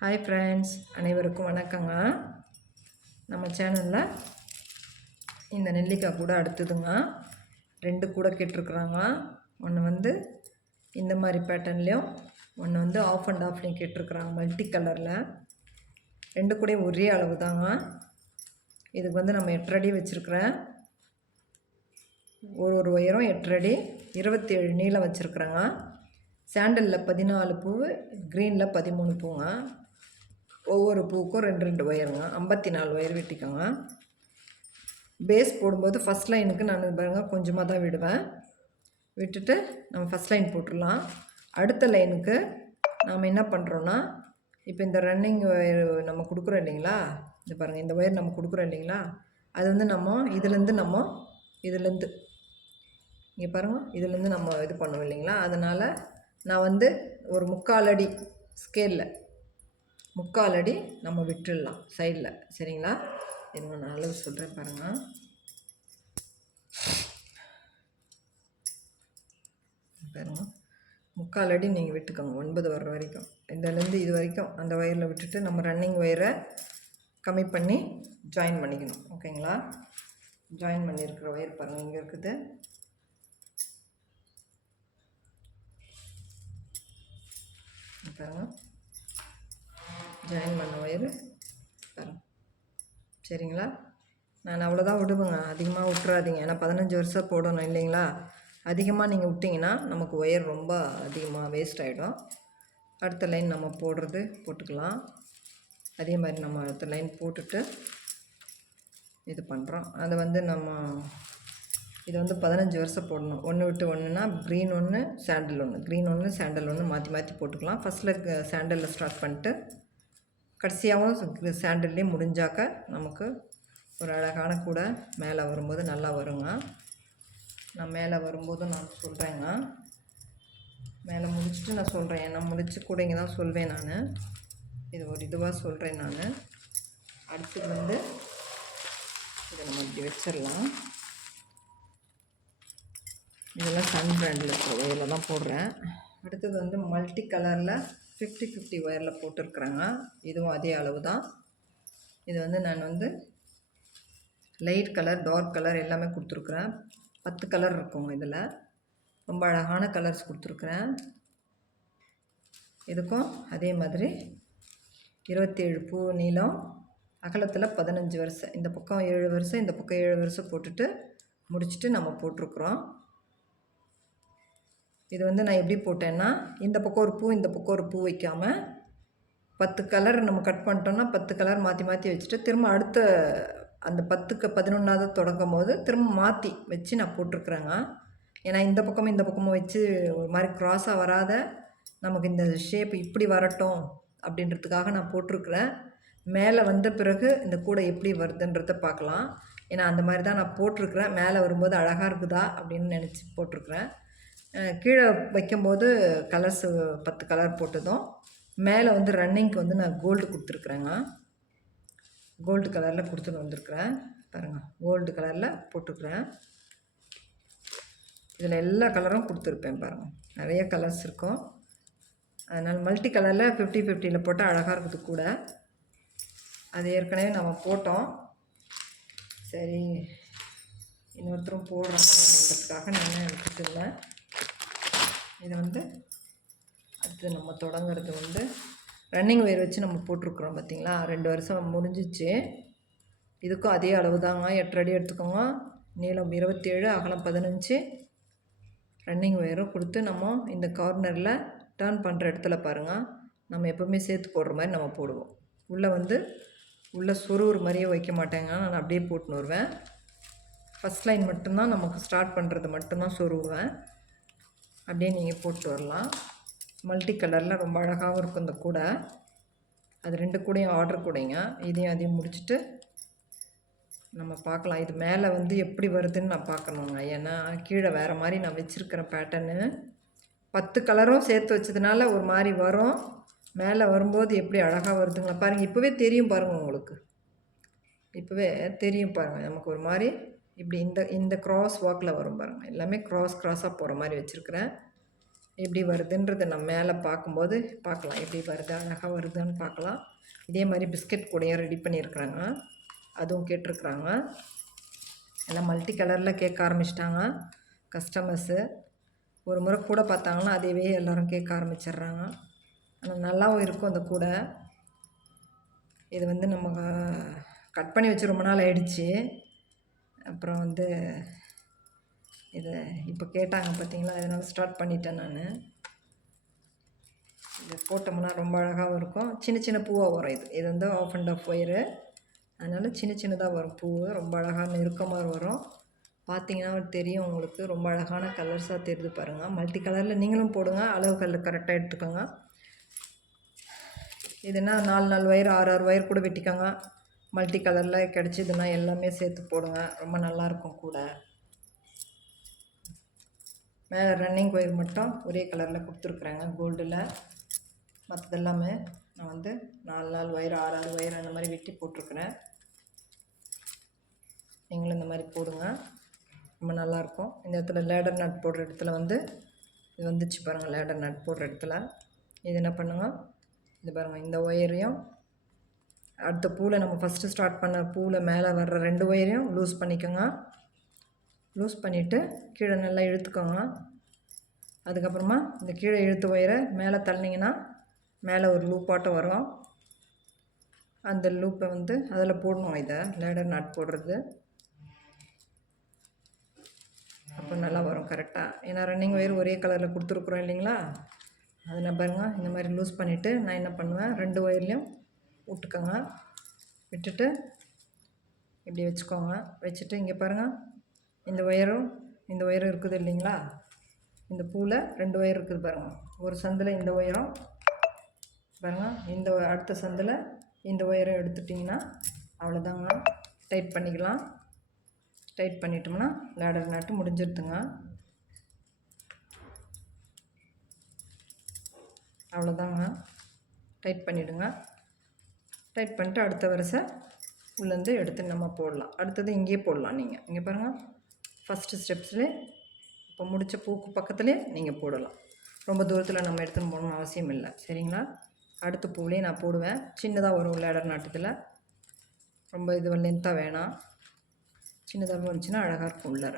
Hi friends, அனைவருக்கும் வணக்கங்க. நம்ம சேனலில் இந்த நெல்லிக்காய் கூட அடுத்ததுங்க 2 கூட கேட்டிருக்குறாங்க. ஒன்று வந்து இந்த மாதிரி பேட்டர்ன்லேயும், ஒன்று வந்து ஆஃப் அண்ட் ஆஃப்லேயும் கேட்டிருக்குறாங்க. மல்டி கலரில் 2 கூட ஒரே அளவு தாங்க. இதுக்கு வந்து நம்ம 8 அடி வச்சுருக்குறேன். ஒரு உயரம் 8 அடி 27 நீளம் வச்சுருக்குறேங்க. சாண்டலில் 14 பூ, க்ரீனில் 13 பூங்க. ஒவ்வொரு பூக்கும் 2 ஒயருங்க. 54 ஒயர் வெட்டிக்கோங்க. பேஸ் போடும்போது ஃபஸ்ட் லைனுக்கு நான் பாருங்கள் கொஞ்சமாக தான் விடுவேன். விட்டுட்டு நம்ம ஃபஸ்ட் லைன் போட்டுடலாம். அடுத்த லைனுக்கு நாம் என்ன பண்ணுறோன்னா, இப்போ இந்த ரன்னிங் ஒயர் நம்ம கொடுக்குறோம் இல்லைங்களா, இந்த பாருங்கள் இந்த ஒயர் நம்ம கொடுக்குறோம் இல்லைங்களா, அது வந்து நம்ம இதுலேருந்து இங்கே பாருங்கள் இதுலேருந்து நம்ம இது பண்ணுவோம் இல்லைங்களா. அதனால் நான் வந்து ஒரு 3/4 அடி ஸ்கேலில் 3/4 அடி நம்ம விட்டுடலாம் சைடில். சரிங்களா? இருங்க நான் அளவு சொல்கிறேன் பாருங்கள். பாருங்கள் 3/4 அடி நீங்கள் விட்டுக்கோங்க. 9 வர்ற வரைக்கும், இதுலேருந்து இது வரைக்கும் அந்த ஒயரில் விட்டுட்டு நம்ம ரன்னிங் ஒயரை கம்மி பண்ணி ஜாயின் பண்ணிக்கணும். ஓகேங்களா? ஜாயின் பண்ணியிருக்கிற ஒயர் பாருங்கள் இங்கே இருக்குது. பாருங்கள் ஜாயின் பண்ண ஒயரு பாருங்கள். சரிங்களா? நான் அவ்வளோதான் விடுவேங்க, அதிகமாக விட்டுறாதீங்க. ஏன்னா 15 வருஷம் போடணும் இல்லைங்களா. அதிகமாக நீங்கள் விட்டிங்கன்னா நமக்கு ஒயர் ரொம்ப அதிகமாக வேஸ்ட் ஆகிடும். அடுத்த லைன் நம்ம போட்டுக்கலாம். அதே மாதிரி நம்ம அடுத்த லைன் போட்டுட்டு இது பண்ணுறோம். அதை வந்து நம்ம இது வந்து 15 வருஷம் போடணும். ஒன்று விட்டு ஒன்றுனா க்ரீன் ஒன்று சாண்டல் ஒன்று, க்ரீன் ஒன்று சாண்டல் ஒன்று மாற்றி போட்டுக்கலாம். ஃபஸ்ட்டில் சாண்டலில் ஸ்டார்ட் பண்ணிட்டு கடைசியாகவும் சாண்டல்லே முடிஞ்சாக்க நமக்கு ஒரு அழகான கூட மேலே வரும்போது நல்லா வருங்க. நான் மேலே வரும்போது நான் சொல்கிறேங்க. மேலே முடிச்சுட்டு நான் சொல்கிறேன். ஏன்னா முடிச்சு கூட இங்கே தான் சொல்வேன் நான். இது ஒரு இதுவாக சொல்கிறேன் நான். அடுத்தது வந்து இதை நம்ம இப்படி வச்சிடலாம். இதெல்லாம் சன் பிராண்டில் இருக்கிற ஒயரில் தான் போடுறேன். அடுத்தது வந்து மல்டி கலரில் 50-50 ஒயரில் போட்டிருக்குறேங்க. இதுவும் அதே அளவு தான். இது வந்து நான் வந்து லைட் கலர், டார்க் கலர் எல்லாமே கொடுத்துருக்குறேன். 10 கலர் இருக்குங்க இதில். ரொம்ப அழகான கலர்ஸ் கொடுத்துருக்குறேன். இதுக்கும் அதே மாதிரி 27 பூ நீளம், அகலத்தில் 15 வருஷம். இந்த பக்கம் 7 வருஷம், இந்த பக்கம் 7 வருஷம் போட்டுட்டு முடிச்சுட்டு நம்ம போட்டிருக்குறோம். இது வந்து நான் எப்படி போட்டேன்னா, இந்த பக்கம் ஒரு பூ இந்த பக்கம் ஒரு பூ வைக்காமல் 10 கலர் நம்ம கட் பண்ணிட்டோம்னா 10 கலர் மாற்றி வச்சுட்டு திரும்ப அடுத்த அந்த 10க்கு 11வது தொடங்கும் போது திரும்ப மாற்றி வச்சு நான் போட்டிருக்குறேங்க. ஏன்னா இந்த பக்கமும் வச்சு ஒரு மாதிரி க்ராஸாக வராத நமக்கு இந்த ஷேப் இப்படி வரட்டும் அப்படின்றதுக்காக நான் போட்டிருக்குறேன். மேலே வந்த பிறகு இந்த கூடை எப்படி வருதுன்றத பார்க்கலாம். ஏன்னா அந்த மாதிரி தான் நான் போட்டிருக்குறேன். மேலே வரும்போது அழகாக இருக்குதா அப்படின்னு நினச்சி போட்டிருக்குறேன். கீழே வைக்கும்போது கலர்ஸ் 10 கலர் போட்டதும் மேலே வந்து ரன்னிங்க்கு வந்து நான் கோல்டு கொடுத்துருக்குறேங்க. கோல்டு கலரில் கொடுத்துட்டு வந்திருக்குறேன் பாருங்கள். கோல்டு கலரில் போட்டுருக்குறேன். இதில் எல்லா கலரும் கொடுத்துருப்பேன் பாருங்கள். நிறைய கலர்ஸ் இருக்கும். அதனால் மல்டி கலரில் 50-50 போட்டால் அழகாக இருக்குது கூட. அது ஏற்கனவே நம்ம போட்டோம். சரி இன்னொருத்தரும் போடுறாங்க அப்படின்றதுக்காக நான் எடுத்துட்டுருந்தேன். இதை வந்து அடுத்து நம்ம தொடங்கிறது வந்து ரன்னிங் ஒயர் வச்சு நம்ம போட்டிருக்குறோம் பார்த்திங்களா. 2 வருஷம் முடிஞ்சிச்சு. இதுக்கும் அதே அளவு தாங்க. 8 அடி எடுத்துக்கோங்க. நீளம் 27, அகலம் 15. ரன்னிங் ஒயரும் கொடுத்து நம்ம இந்த கார்னரில் டர்ன் பண்ணுற இடத்துல பாருங்கள், நம்ம எப்போவுமே சேர்த்து போடுற மாதிரி நம்ம போடுவோம். உள்ளே சொருவுற மாதிரியே வைக்க மாட்டேங்க, நான் அப்படியே போட்டுன்னு வருவேன். ஃபஸ்ட் லைன் மட்டும்தான் நமக்கு ஸ்டார்ட் பண்ணுறது மட்டும்தான் சொருவுவேன். அப்படியே நீங்கள் போட்டு வரலாம். மல்டி கலரில் ரொம்ப அழகாகவும் இருக்கும் இந்த கூடை. அது 2 கூடையும் ஆர்டர் கூடைங்க. அதையும் முடிச்சுட்டு நம்ம பார்க்கலாம். இது மேலே வந்து எப்படி வருதுன்னு நான் பார்க்கணுங்க. ஏன்னா கீழே வேறு மாதிரி நான் வச்சுருக்கிறேன் பேட்டர்னு. 10 கலரும் சேர்த்து வச்சதுனால ஒரு மாதிரி வரும். மேலே வரும்போது எப்படி அழகாக வருதுங்களா பாருங்கள். இப்போவே தெரியும் பாருங்கள், உங்களுக்கு இப்போவே தெரியும் பாருங்கள். நமக்கு ஒரு மாதிரி இப்படி இந்த கிராஸ் வாக்கில் வரும் பாருங்கள். எல்லாமே க்ராஸாக போகிற மாதிரி வச்சுருக்கிறேன். எப்படி வருதுன்றதை நம்ம மேலே பார்க்கும்போது பார்க்கலாம், எப்படி வருது, அழகாக வருதுன்னு பார்க்கலாம். இதே மாதிரி பிஸ்கட் கூடையும் ரெடி பண்ணியிருக்கிறாங்க, அதுவும் கேட்டிருக்குறாங்க. எல்லாம் மல்டி கலரில் கேட்க ஆரம்பிச்சிட்டாங்க கஸ்டமர்ஸு. ஒரு முறை கூட பார்த்தாங்கன்னா அதையவே எல்லோரும் கேட்க ஆரம்பிச்சிடுறாங்க. ஆனால் நல்லாவும் இருக்கும் அந்த கூடை. இது வந்து நம்ம கட் பண்ணி வச்சு ரொம்ப நாள் ஆயிடுச்சு. அப்புறம் வந்து இதை இப்போ கேட்டாங்க பார்த்தீங்களா, அதனால் ஸ்டார்ட் பண்ணிட்டேன் நான். இதை போட்டோம்னா ரொம்ப அழகாகவும் இருக்கும். சின்ன சின்ன பூவாக வரும். இது வந்து ஆஃப் அண்ட் ஆஃப் ஒயரு, அதனால் சின்ன சின்னதாக வரும் பூ. ரொம்ப அழகாக நெருக்கமாக வரும். பார்த்தீங்கன்னா தெரியும் உங்களுக்கு, ரொம்ப அழகான கலர்ஸாக தெரியுது பாருங்கள். மல்டி கலரில் நீங்களும் போடுங்க, அளவு கல் கரெக்டாக எடுத்துக்கோங்க. இதுனா 4 ஒயர் 6 ஒயர் கூட வெட்டிக்கோங்க. மல்டி கலரில் கிடச்சிதுன்னா எல்லாமே சேர்த்து போடுங்க, ரொம்ப நல்லாயிருக்கும் கூட. மேலே ரன்னிங் ஒயர் மட்டும் ஒரே கலரில் கொடுத்துருக்குறாங்க கோல்டில். மற்றதெல்லாமே நான் வந்து 4 ஒயர் 6 ஒயர் அந்த மாதிரி வெட்டி போட்டிருக்குறேன். நீங்களும் இந்த மாதிரி போடுங்க, ரொம்ப நல்லாயிருக்கும். இந்த இடத்துல லேடர் நட் போடுற இடத்துல வந்து இது வந்துச்சு பாருங்கள். லேடர் நட் போடுற இடத்துல இது என்ன பண்ணுங்க, இது பாருங்கள், இந்த ஒயரையும் அடுத்த பூவில் நம்ம ஃபஸ்ட்டு ஸ்டார்ட் பண்ண பூவில் மேலே வர்ற 2 ஒயரையும் லூஸ் பண்ணிக்கோங்க. லூஸ் பண்ணிவிட்டு கீழே நல்லா இழுத்துக்கோங்க. அதுக்கப்புறமா இந்த கீழே இழுத்து ஒயரை மேலே தள்ளினீங்கன்னா மேலே ஒரு லூப்பாட்டம் வரும். அந்த லூப்பை வந்து அதில் போடணும். இதை லேடர் நாட் போடுறது அப்போ நல்லா வரும் கரெக்டாக. ஏன்னா ரன்னிங் ஒயர் ஒரே கலரில் கொடுத்துருக்குறோம் இல்லைங்களா, அதில் பாருங்கள். இந்த மாதிரி லூஸ் பண்ணிவிட்டு நான் என்ன பண்ணுவேன், 2 ஒயர்லேயும் விட்டுக்கோங்க. விட்டுட்டு இப்படி வச்சுக்கோங்க. வச்சுட்டு இங்கே பாருங்கள், இந்த ஒயரும் இருக்குது இல்லைங்களா, இந்த பூவில் 2 ஒயர் இருக்குது பாருங்கள். ஒரு சந்தில் இந்த ஒயரும் பாருங்கள், இந்த அடுத்த சந்தில் இந்த ஒயரை எடுத்துட்டிங்கன்னா அவ்வளோதாங்க. டைட் பண்ணிக்கலாம். டைட் பண்ணிட்டோம்னா லேடர் நாட்டு முடிஞ்சிடுதுங்க. அவ்வளோதாங்க, டைட் பண்ணிவிடுங்க. டைட் பண்ணிட்டு அடுத்த வரிசை உள்ளேருந்து எடுத்து நம்ம போடலாம். அடுத்தது இங்கேயே போடலாம். நீங்கள் இங்கே பாருங்கள், ஃபஸ்ட்டு ஸ்டெப்ஸ்லேயே இப்போ முடித்த பூக்கு பக்கத்துலேயே நீங்கள் போடலாம். ரொம்ப தூரத்தில் நம்ம எடுத்துன்னு போகணும்னு அவசியம் இல்லை, சரிங்களா. அடுத்த பூவிலே நான் போடுவேன். சின்னதாக வரும் லேடர் நாட்டத்தில், ரொம்ப இது லென்த்தாக வேணாம். சின்னதாக வந்துச்சுன்னா அழகாக இருக்கும் உள்ளார.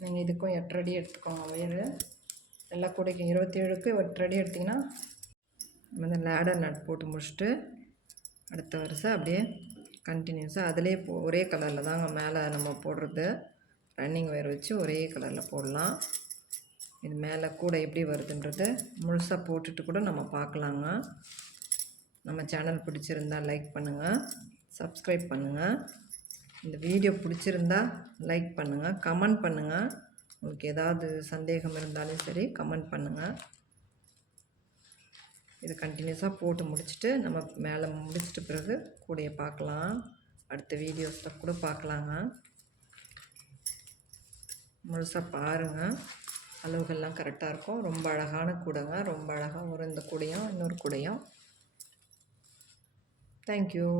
நீங்கள் இதுக்கும் 8 அடி எடுத்துக்கோங்க ஒயரு. எல்லா கூடைக்கும் 27க்கு 8 அடி எடுத்திங்கன்னா இந்த லேடர் நட் போட்டு முடிச்சுட்டு அடுத்த வருஷம் அப்படியே கண்டினியூஸாக அதிலே ஒரே கலரில் தாங்க மேலே நம்ம போடுறது. ரன்னிங் ஒயர் வச்சு ஒரே கலரில் போடலாம். இது மேலே கூட எப்படி வருதுன்றது முழுசாக போட்டுட்டு கூட நம்ம பார்க்கலாங்க. நம்ம சேனல் பிடிச்சிருந்தா லைக் பண்ணுங்கள், சப்ஸ்கிரைப் பண்ணுங்கள். இந்த வீடியோ பிடிச்சிருந்தா லைக் பண்ணுங்கள், கமெண்ட் பண்ணுங்கள். உங்களுக்கு ஏதாவது சந்தேகம் இருந்தாலும் சரி கமெண்ட் பண்ணுங்கள். இது கண்டினியூஸாக போட்டு முடிச்சுட்டு நம்ம மேலே முடிச்சிட்ட பிறகு கூடைய பார்க்கலாம். அடுத்த வீடியோஸில் கூட பார்க்கலாங்க. முழுசாக பாருங்கள், அளவுகள்லாம் கரெக்டாக இருக்கும். ரொம்ப அழகான கூடைங்க, ரொம்ப அழகாக வரும் இந்த கூடையும் இன்னொரு கூடையும். தேங்க்யூ.